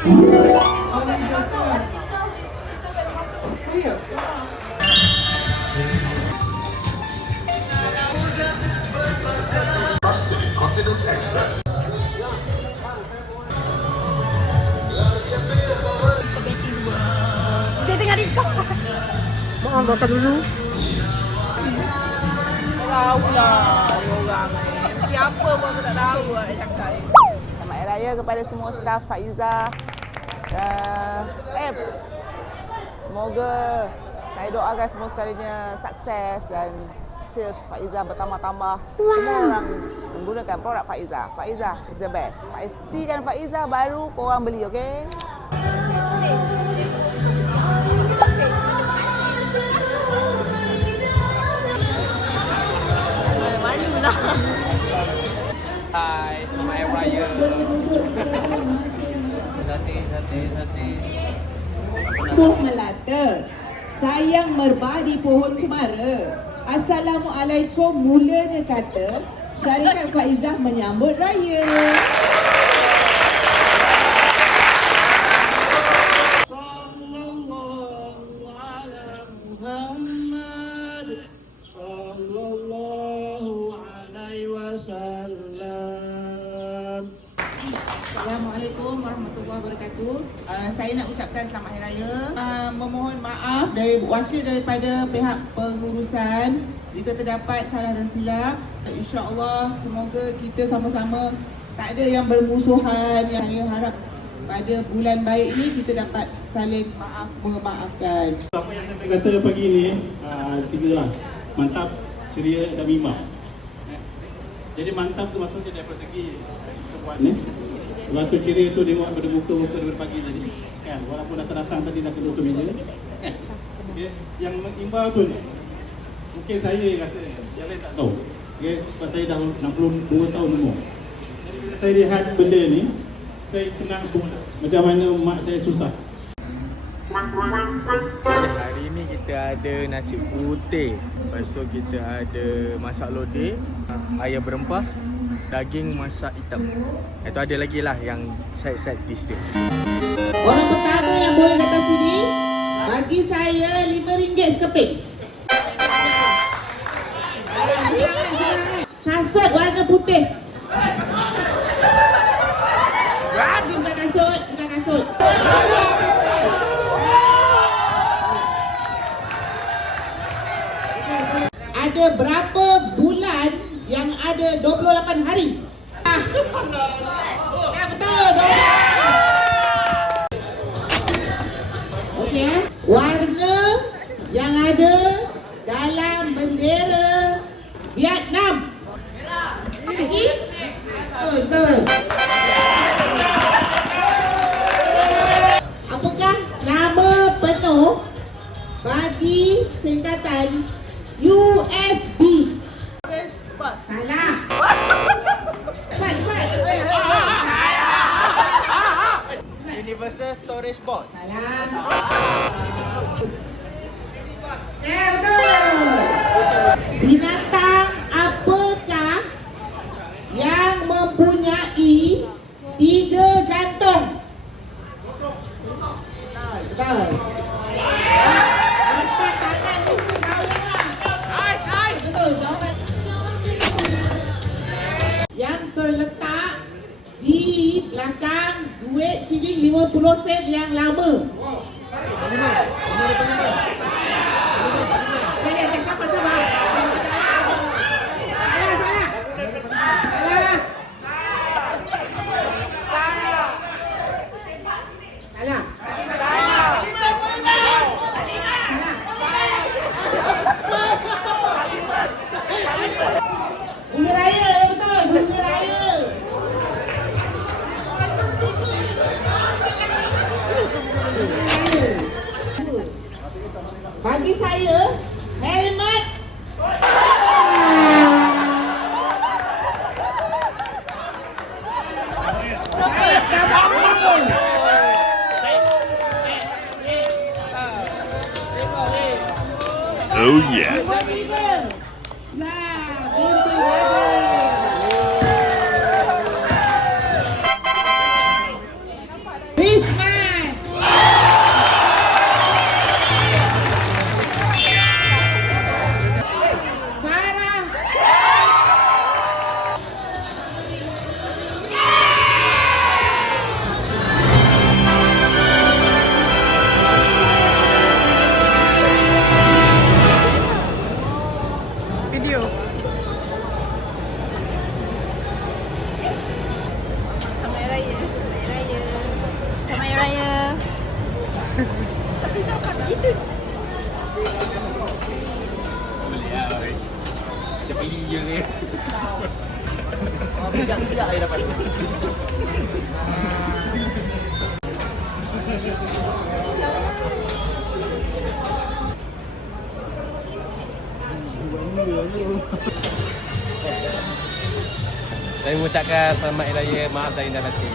Dia tengah rekod. Maaf, makan dulu. Tahu lah orang ni. Siapa pun aku tak tahu lah nak cakap. Selamat Hari Raya kepada semua staf Faiza. Semoga saya doakan semua sekalinya sukses dan sales Faiza bertambah-tambah. Semua orang menggunakan produk Faiza. Faiza is the best. Pastikan Faiza baru korang beli, okey? Malulah. Hai, selamat Hari Raya. Sate. Pohon melata, sayang merbah di pohon cemara. Assalamualaikum mulanya kata, syarikat Faizah menyambut raya. Assalamualaikum warahmatullahi wabarakatuh. Saya nak ucapkan selamat Hari Raya. Memohon maaf wakil daripada pihak pengurusan jika terdapat salah dan silap. InsyaAllah semoga kita sama-sama tak ada yang bermusuhan. Yang saya harap pada bulan baik ini kita dapat saling memaafkan. Apa yang saya kata pagi ni, tiga lah. Mantap, ceria dan mimah. Jadi mantap tu maksudnya daripada segi kebuan ni. Lepas tu ceria tu tengok pada muka-muka daripada pagi tadi. Kan, walaupun datang-datang tadi nak duduk ke meja. Kan? Okay. Yang mengimbau tu ni, mungkin saya rasa, yang lain tak tahu. Okay. Sebab saya dah 62 tahun umur. Jadi bila saya lihat benda ni, saya kenang semula. Macam mana mak saya susah. Hari ni kita ada nasi putih. Lepas tu kita ada masak lodeh, ayam berempah, daging masak hitam. Itu ada lagi lah yang side dish dia. Orang pertama yang boleh datang sini, bagi saya RM5 sekeping. Kasut warna putih. Bukan kasut. Ada berapa bulan yang ada 28 hari? Ya betul. Okey. Warna yang ada dalam bendera Vietnam. Merah. Betul. Apakah nama penuh bagi singkatan USB? Salah. Universal Storage Box. Salah. Betul. Binatang apakah yang mempunyai 3 jantung? Betul. Yang terletak di belakang duit shilling 50 sen yang lama. Saya cakap pasal apa? Salah. Bunga raya, betul. Bunga raya. Bagi saya, helmet. Oh yes. This Bijak-bijak saya dapat. Saya mengucapkan selamat hari raya, maaf dari dah batin.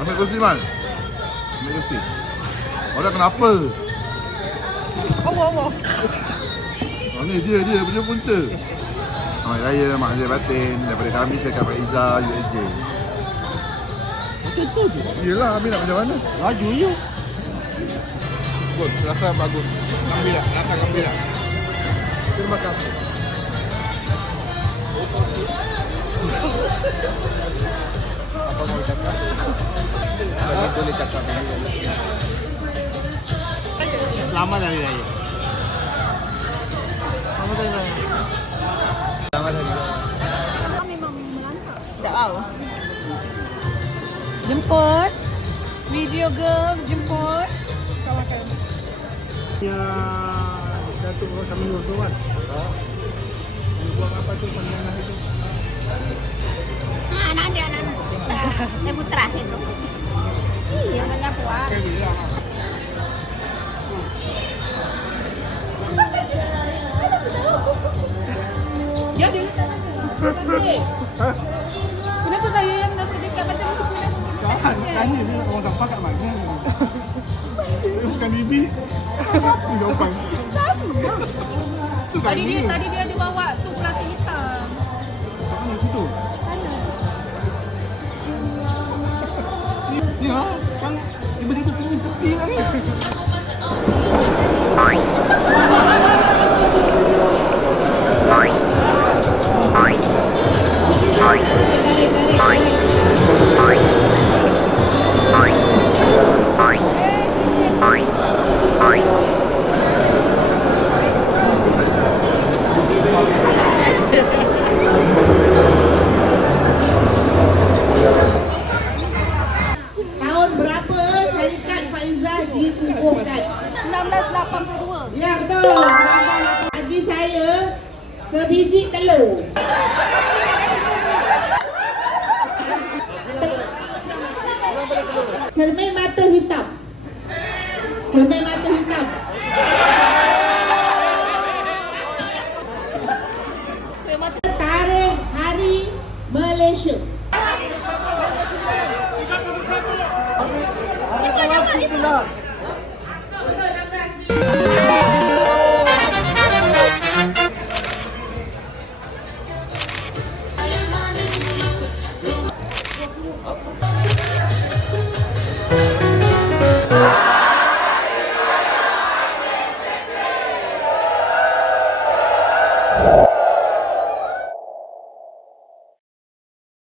Ambil kursi Man. Ambil kursi. Orang kenapa? Allah. Ni dia punya punca. Selamat Raya, Mak Azir Batin daripada kami Syarikat Faizah USJ. Macam tu je. Yelah, Amir nak macam mana? Laju je. Good, rasa bagus. Gembira, rasa gembira. Terima kasih. Apa mau cakap? Banyak boleh cakap ini. Selamat Hari Raya. Selamat Hari Raya. Selamat Hari Raya. Tak tahu. Jemput. Video girl jemput. Kawan-kawan. Ya, Datuk kami tu kan. Buang apa tu pandangan itu? Anak dia anak. Saya putra itu. Iya banyak buat. Ya dia. Kenapa saya yang nak dekat macam tu? Tanya ni orang sampah kat mana? Bukan bibi. Jawapan. Tadi dia ada bawa tu pelati hitam. Mana situ? Ya, kan tiba-tiba sini sepi lagi. Tahun berapa Syarikat Faizah dikukuhkan? 1982. Ya betul. Bagi saya sebiji telur. Cermin mata hitam. Cermin mata hitam. Tarikh hari Malaysia. Hari